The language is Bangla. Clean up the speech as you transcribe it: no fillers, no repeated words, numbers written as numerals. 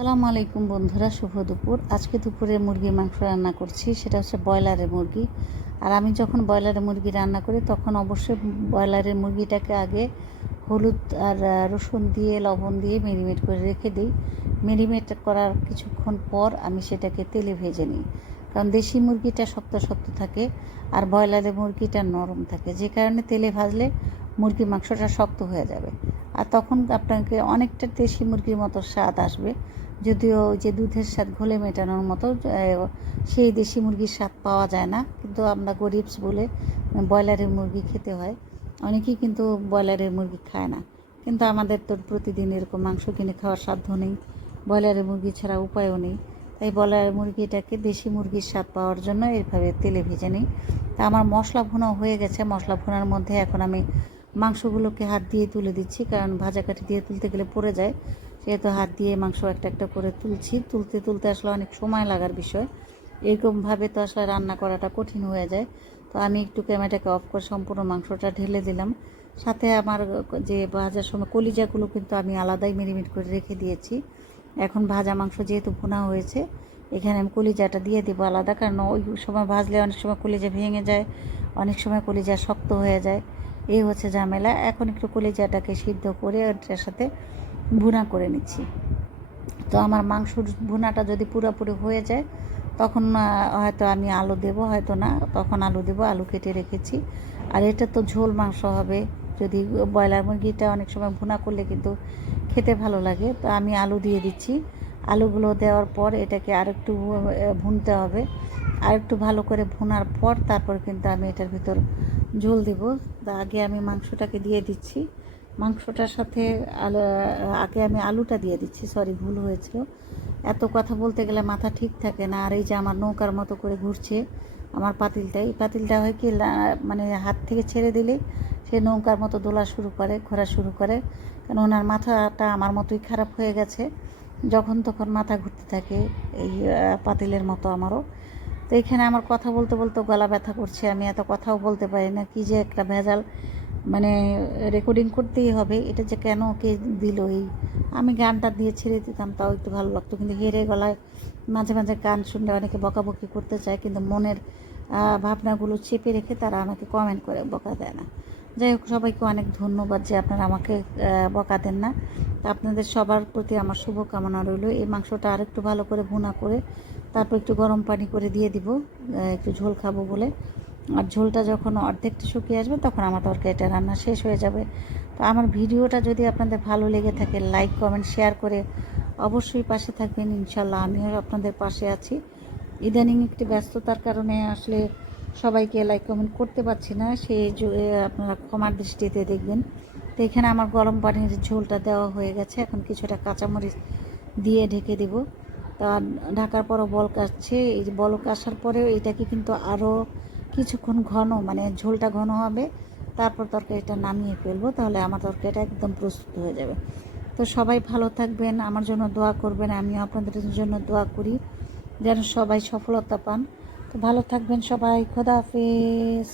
আসসালামু আলাইকুম বন্ধুরা, শুভ দুপুর। আজকে দুপুরে মুরগির মাংস রান্না করছি, সেটা হচ্ছে ব্রয়লারের মুরগি। আর আমি যখন ব্রয়লারের মুরগি রান্না করি তখন অবশ্যই ব্রয়লারের মুরগিটাকে আগে হলুদ আর রসুন দিয়ে লবণ দিয়ে মেরিনেট করে রেখে দিই। মেরিনেট করার কিছুক্ষণ পর আমি সেটাকে তেলে ভেজে নিই, কারণ দেশি মুরগিটা শক্ত শক্ত থাকে আর ব্রয়লারের মুরগিটা নরম থাকে, যে কারণে তেলে ভাজলে মুরগির মাংসটা শক্ত হয়ে যাবে আর তখন আপনাকে অনেকটা দেশি মুরগির মতো স্বাদ আসবে। যদিও ওই যে দুধের স্বাদ ঘোলে মেটানোর মতো সেই দেশি মুরগির স্বাদ পাওয়া যায় না, কিন্তু আমরা গরিবস বলে ব্রয়লারের মুরগি খেতে হয়। অনেকেই কিন্তু ব্রয়লারের মুরগি খায় না, কিন্তু আমাদের তো প্রতিদিন এরকম মাংস কিনে খাওয়ার সাধ্য নেই, ব্রয়লারের মুরগি ছাড়া উপায়ও নেই। তাই ব্রয়লারের মুরগিটাকে দেশি মুরগির স্বাদ পাওয়ার জন্য এইভাবে তেলে ভেজে নিই। তা আমার মশলা ভুনাও হয়ে গেছে। মশলা ভুনার মধ্যে এখন আমি মাংসগুলোকে হাত দিয়ে তুলে দিচ্ছি, কারণ ভাজা কাঠি দিয়ে তুলতে গেলে পড়ে যায়, সেহেতু হাত দিয়ে মাংস একটা একটা করে তুলছি। তুলতে তুলতে আসলে অনেক সময় লাগার বিষয়, এরকমভাবে তো আসলে রান্না করাটা কঠিন হয়ে যায়। তো আমি একটু ক্যামেরাটাকে অফ করে সম্পূর্ণ মাংসটা ঢেলে দিলাম। সাথে আমার যে ভাজার সময় কলিজাগুলো কিন্তু আমি আলাদাই মেরিনেট করে রেখে দিয়েছি। এখন ভাজা মাংস যেহেতু ভুনা হয়েছে, এখানে আমি কলিজাটা দিয়ে দেবো আলাদা, কারণ ওই সময় ভাজলে অনেক সময় কলিজা ভেঙে যায়, অনেক সময় কলিজা শক্ত হয়ে যায়, এই হচ্ছে ঝামেলা। এখন একটু কলিজাটাকে সিদ্ধ করে ওটার সাথে ভুনা করে নিচ্ছি। তো আমার মাংসর ভুনাটা যদি পুরোপুরি হয়ে যায় তখন হয়তো আমি আলু দেবো, হয়তো না, তখন আলু দেবো। আলু কেটে রেখেছি। আর এটা তো ঝোল মাংস হবে। যদি ব্রয়লার মুরগিটা অনেক সময় ভুনা করলে কিন্তু খেতে ভালো লাগে, তো আমি আলু দিয়ে দিচ্ছি। আলুগুলো দেওয়ার পর এটাকে আরেকটু ভুনতে হবে। আরেকটু ভালো করে ভুনার পর তারপর কিন্তু আমি এটার ভিতর ঝোল দেবো। তা আগে আমি মাংসটাকে দিয়ে দিচ্ছি। মাংসটার সাথে আগে আমি আলুটা দিয়ে দিচ্ছি, সরি ভুল হয়েছিল। এত কথা বলতে গেলে মাথা ঠিক থাকে না। আর এই যে আমার নৌকার মতো করে ঘুরছে আমার পাতিলটা, এই পাতিলটা হয় কি মানে হাত থেকে ছেড়ে দিলে সে নৌকার মতো দোলা শুরু করে, ঘোরা শুরু করে। কারণ ওনার মাথাটা আমার মতোই খারাপ হয়ে গেছে, যখন তখন মাথা ঘুরতে থাকে এই পাতিলের মতো আমারও। তো এখানে আমার কথা বলতে বলতে গলা ব্যথা করছে, আমি এত কথাও বলতে পারি না, কী যে একটা ভেজাল। মানে রেকর্ডিং করতেই হবে, এটা যে কেন কে দিল এই। আমি গানটা দিয়ে ছেড়ে দিতাম তাও একটু ভালো লাগতো, কিন্তু হেরে গলায় মাঝে মাঝে গান শুনলে অনেকে বকাবকি করতে চায়, কিন্তু মনের ভাবনাগুলো চেপে রেখে তারা আমাকে কমেন্ট করে, বকা দেয় না। যাই হোক, সবাইকে অনেক ধন্যবাদ যে আপনারা আমাকে বকা দেন না। আপনাদের সবার প্রতি আমার শুভকামনা রইল। এই মাংসটা আরেকটু ভালো করে ভুনা করে তারপর একটু গরম পানি করে দিয়ে দিব, একটু ঝোল খাবো বলে। আর ঝোলটা যখন অর্ধেকটা শুকিয়ে আসবে তখন আমার তরকারিটা রান্না শেষ হয়ে যাবে। তো আমার ভিডিওটা যদি আপনাদের ভালো লেগে থাকে, লাইক কমেন্ট শেয়ার করে অবশ্যই পাশে থাকবেন। ইনশাল্লাহ আমিও আপনাদের পাশে আছি। ইদানিং একটি ব্যস্ততার কারণে আসলে সবাইকে লাইক কমেন্ট করতে পারছি না, সেই আপনারা ক্ষমার দৃষ্টিতে দেখবেন। তো এখানে আমার গরম পানির ঝোলটা দেওয়া হয়ে গেছে, এখন কিছুটা কাঁচামরিচ দিয়ে ঢেকে দেব। তা ঢাকার পরও বলক আসছে, এই যে বলক আসার পরেও এটাকে কিন্তু আরও কিছুক্ষণ ঘন, মানে ঝোলটা ঘন হবে, তারপর তরকারিটা নামিয়ে ফেলবো, তাহলে আমার তরকারিটা একদম প্রস্তুত হয়ে যাবে। তো সবাই ভালো থাকবেন, আমার জন্য দোয়া করবেন, আমিও আপনাদের জন্য দোয়া করি যেন সবাই সফলতা পান। তো ভালো থাকবেন সবাই, খোদা হাফেজ।